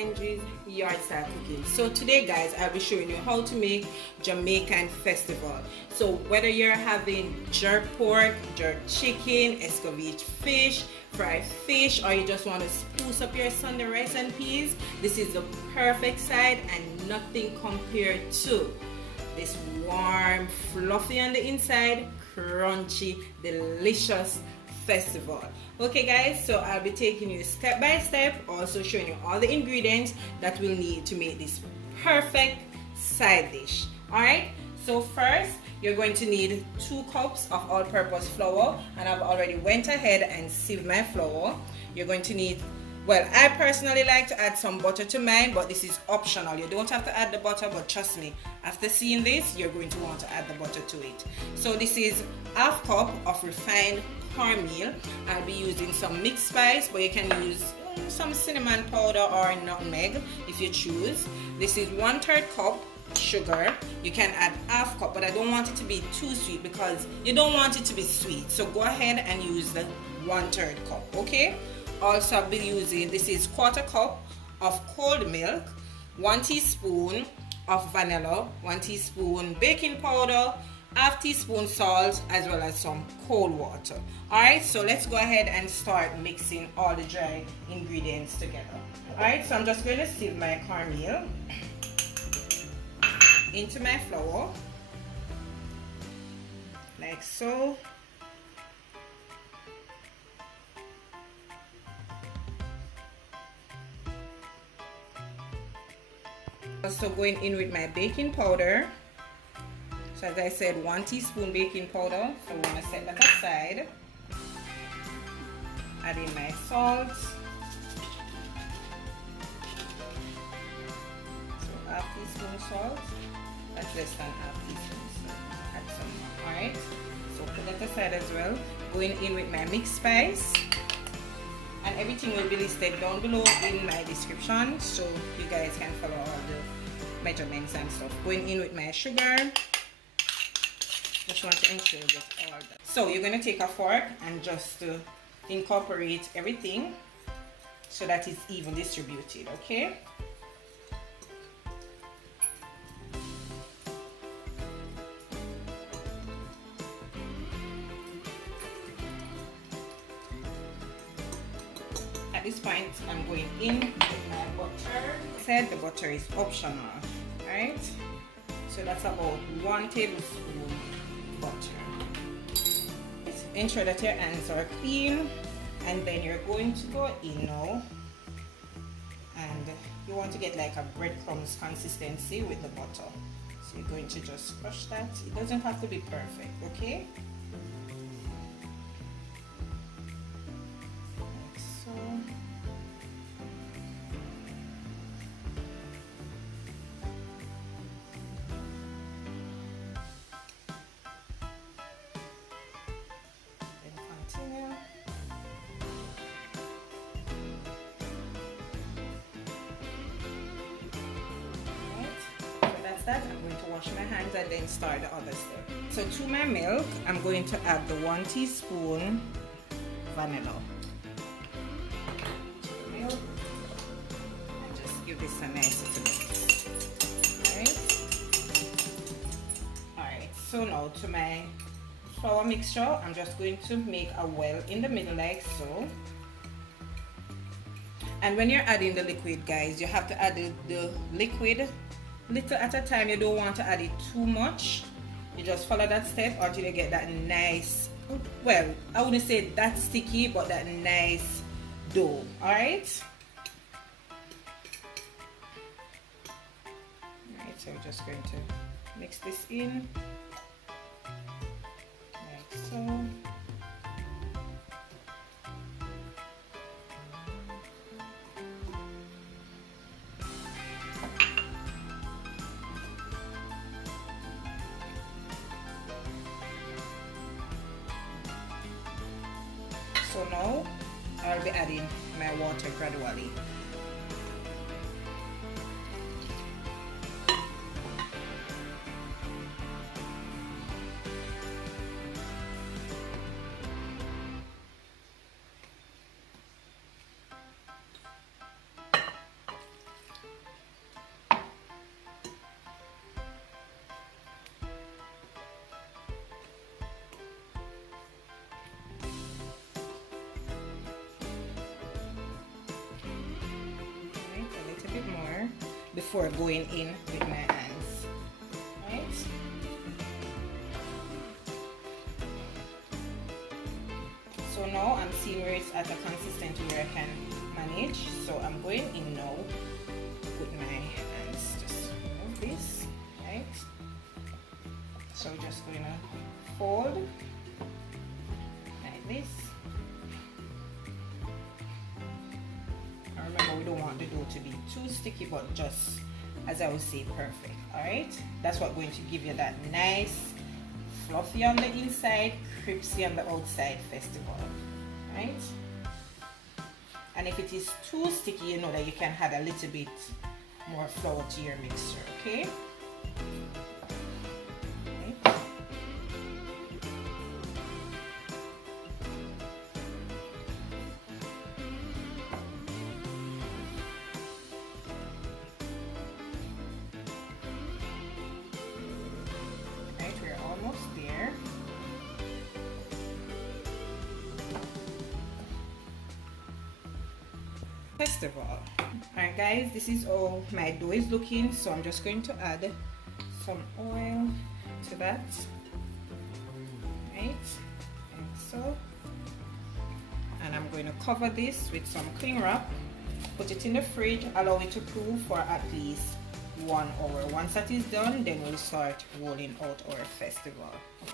Benji's Yard Style Cooking. So today guys, I'll be showing you how to make Jamaican festival. So whether you're having jerk pork, jerk chicken, escovitch fish, fried fish, or you just want to spruce up your Sunday rice and peas, this is the perfect side and nothing compared to this warm, fluffy on the inside, crunchy, delicious festival. Okay guys, so I'll be taking you step by step, also showing you all the ingredients that we'll need to make this perfect side dish. Alright, so first you're going to need 2 cups of all-purpose flour, and I've already went ahead and sieved my flour. You're going to need, well, I personally like to add some butter to mine, but this is optional. You don't have to add the butter, but trust me, after seeing this, you're going to want to add the butter to it. So this is ½ cup of refined cornmeal. I'll be using some mixed spice, but you can use some cinnamon powder or nutmeg if you choose. This is 1/3 cup sugar. You can add ½ cup, but I don't want it to be too sweet because you don't want it to be sweet. So go ahead and use the 1/3 cup, okay? Also I'll be using, this is 1/4 cup of cold milk, 1 teaspoon of vanilla, 1 teaspoon baking powder, ½ teaspoon salt, as well as some cold water. Alright, so let's go ahead and start mixing all the dry ingredients together. Alright, so I'm just going to sieve my cornmeal into my flour, like so. Also going in with my baking powder. So as I said, 1 teaspoon baking powder, so we're going to set that aside. Add in my salt. So ½ teaspoon salt. That's less than ½ teaspoon, so add some more. Alright, so put that aside as well. Going in with my mixed spice. And everything will be listed down below in my description, so you guys can follow all the measurements and stuff. Going in with my sugar. Just want to ensure you get all that. So you're going to take a fork and just incorporate everything so that it's even distributed, okay? At this point, I'm going in with my butter. I said the butter is optional, right? So that's about 1 tablespoon butter. Ensure that your hands are clean, and then you're going to go in now, and you want to get like a breadcrumbs consistency with the butter. So you're going to just crush that. It doesn't have to be perfect, okay? Like so. That I'm going to wash my hands and then start the other step. So to my milk, I'm going to add the 1 teaspoon vanilla to the milk and just give this a nice little mix. Alright, so now to my flour mixture, I'm just going to make a well in the middle like so. And when you're adding the liquid, guys, you have to add the liquid little at a time. You don't want to add it too much. You just follow that step until you get that nice, well, I wouldn't say that sticky, but that nice dough. Alright, so we're just going to mix this in like so. So now I'll be adding my water gradually. before going in with my hands, right? So now I'm seeing where it's at a consistency where I can manage. So I'm going in now with my hands. Just remove this, right? So we're just going to fold like this. And remember, we don't want the dough to be too sticky, but just, as I would say, perfect. Alright, that's what's going to give you that nice fluffy on the inside, crispy on the outside festival, right? And if it is too sticky, you know that you can add a little bit more flour to your mixture, okay? Festival. Alright guys, this is all my dough is looking, so I'm just going to add some oil to that, right, like so, and I'm going to cover this with some cling wrap, put it in the fridge, allow it to cool for at least 1 hour. Once that is done, then we'll start rolling out our festival.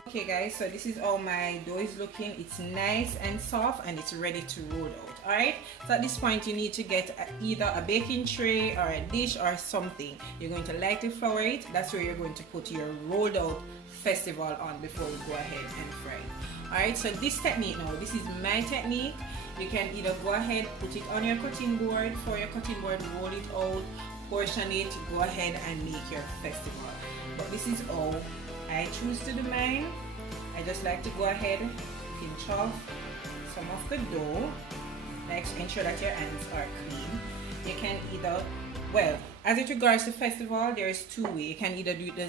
Okay guys, so this is how my dough is looking. It's nice and soft and it's ready to roll out. Alright, so at this point you need to get either a baking tray or a dish or something. You're going to lightly flour it. That's where you're going to put your rolled out festival on before we go ahead and fry it. Alright, so this technique now, this is my technique. You can either go ahead, put it on your cutting board, for your cutting board, roll it out, portion it, go ahead and make your festival. But this is how I choose to do mine. I just like to go ahead, pinch off some of the dough, like ensure that your hands are clean. You can either, well, as it regards to festival, there is two ways. You can either do it the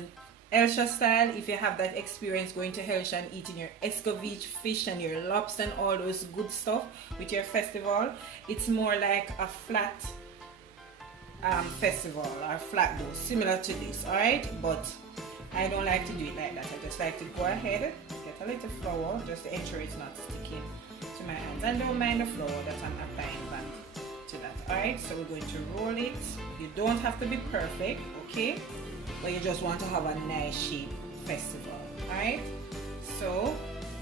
Elsha style, if you have that experience going to Elsha and eating your escovitch fish and your lobster and all those good stuff with your festival. It's more like a flat festival or flat dough, similar to this, alright? But I don't like to do it like that. I just like to go ahead, get a little flour just to ensure it's not sticking to my hands, and don't mind the flour that I'm applying back to that. Alright, so we're going to roll it. You don't have to be perfect, okay, but you just want to have a nice shape festival. Alright, so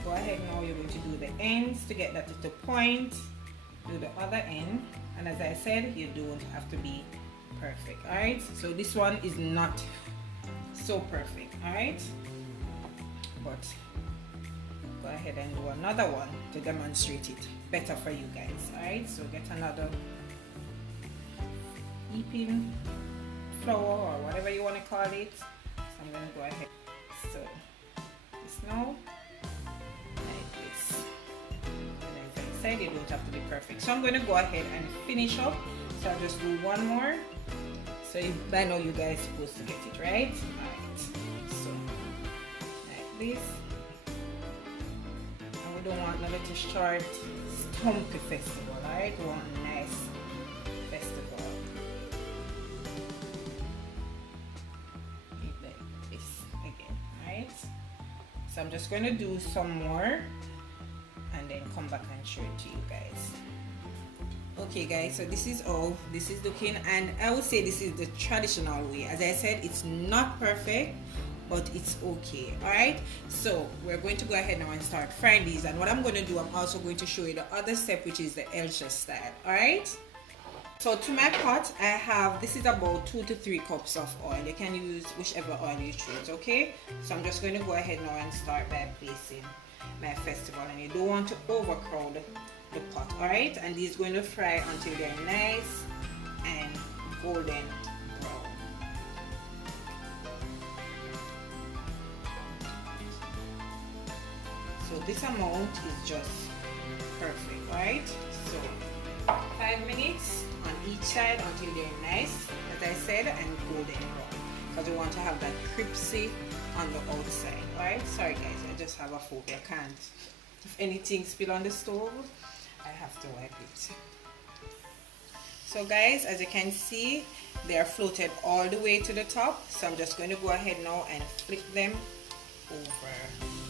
go ahead now, you're going to do the ends to get that little point, do the other end, and as I said, you don't have to be perfect. Alright, so this one is not so perfect, alright, but go ahead and do another one to demonstrate it better for you guys. Alright, so get another heaping flour or whatever you want to call it. So I'm going to go ahead, so this now like this, and as I said, you don't have to be perfect, so I'm going to go ahead and finish up. So I'll just do one more. So by now you guys are supposed to get it right. Alright, so like this. And we don't want another short stumpy festival, alright? We want a nice festival. Like this again, alright? So I'm just going to do some more and then come back and show it to you guys. Okay guys, so this is all this is looking, and I would say this is the traditional way. As I said, it's not perfect, but it's okay. Alright, so we're going to go ahead now and start frying these, and what I'm going to do, I'm also going to show you the other step, which is the Elsha style. Alright, so to my pot I have, this is about 2 to 3 cups of oil. You can use whichever oil you choose. Okay, so I'm just going to go ahead now and start by placing my festival, and you don't want to overcrowd the pot. Alright, and these going to fry until they're nice and golden brown. So this amount is just perfect. Alright, so 5 minutes on each side until they're nice, as I said, and golden brown, because we want to have that crispy on the outside. Alright, sorry guys, I just have a phobia. I can't, if anything spill on the stove, I have to wipe it. So guys, as you can see, they are floated all the way to the top. So I'm just going to go ahead now and flip them over.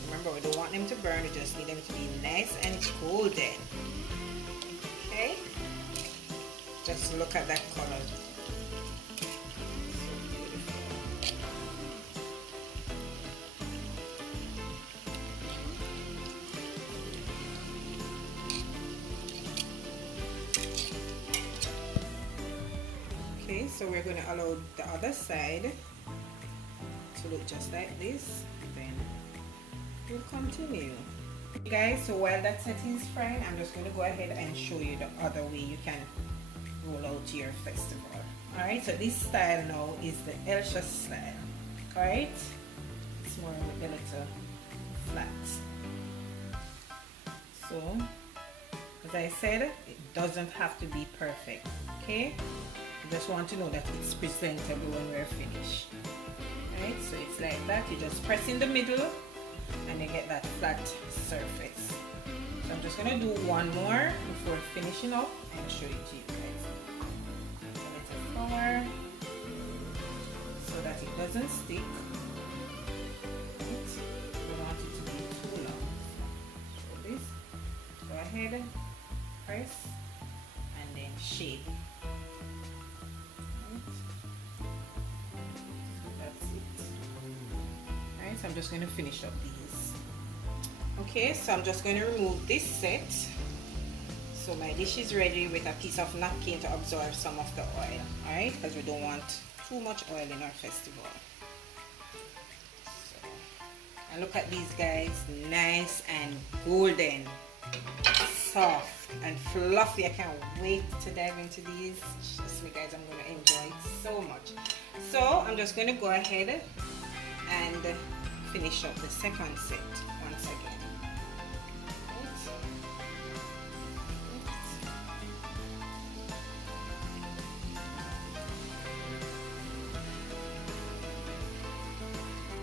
Remember, we don't want them to burn, we just need them to be nice and golden. Okay, just look at that color. Okay, so we're going to allow the other side to look just like this, then we'll continue. Guys, so while that setting is frying, I'm just going to go ahead and show you the other way you can roll out your festival. Alright, so this style now is the Elsha style. Alright, it's more a little flat. So, as I said, it doesn't have to be perfect. Okay, I just want to know that it's presentable when we're finished. Right, so it's like that. You just press in the middle and you get that flat surface. So I'm just gonna do one more before finishing up and show it to you guys. A little flour so that it doesn't stick. Right. We don't want it to be too long. So this, go ahead, press, and then shape. So I'm just going to finish up these. Okay, so I'm just going to remove this set. So my dish is ready with a piece of napkin to absorb some of the oil. Alright, because we don't want too much oil in our festival. So, and look at these guys, nice and golden, soft and fluffy. I can't wait to dive into these. Trust me guys, I'm going to enjoy it so much. So I'm just going to go ahead and finish up the second set once again.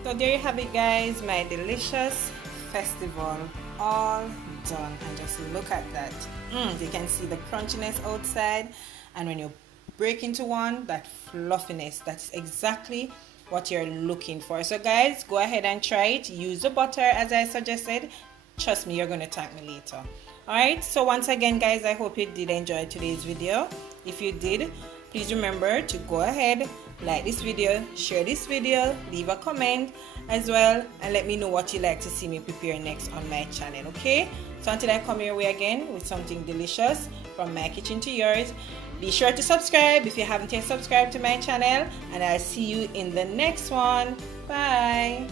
So there you have it guys, my delicious festival all done. And just look at that. You can see the crunchiness outside, and when you break into one, that fluffiness, that's exactly what you're looking for. So guys, go ahead and try it. Use the butter as I suggested. Trust me, you're going to thank me later. Alright, so once again guys, I hope you did enjoy today's video. If you did, please remember to go ahead, like this video, share this video, leave a comment as well, and let me know what you like to see me prepare next on my channel. Okay, so until I come your way again with something delicious from my kitchen to yours, be sure to subscribe if you haven't yet subscribed to my channel, and I'll see you in the next one. Bye.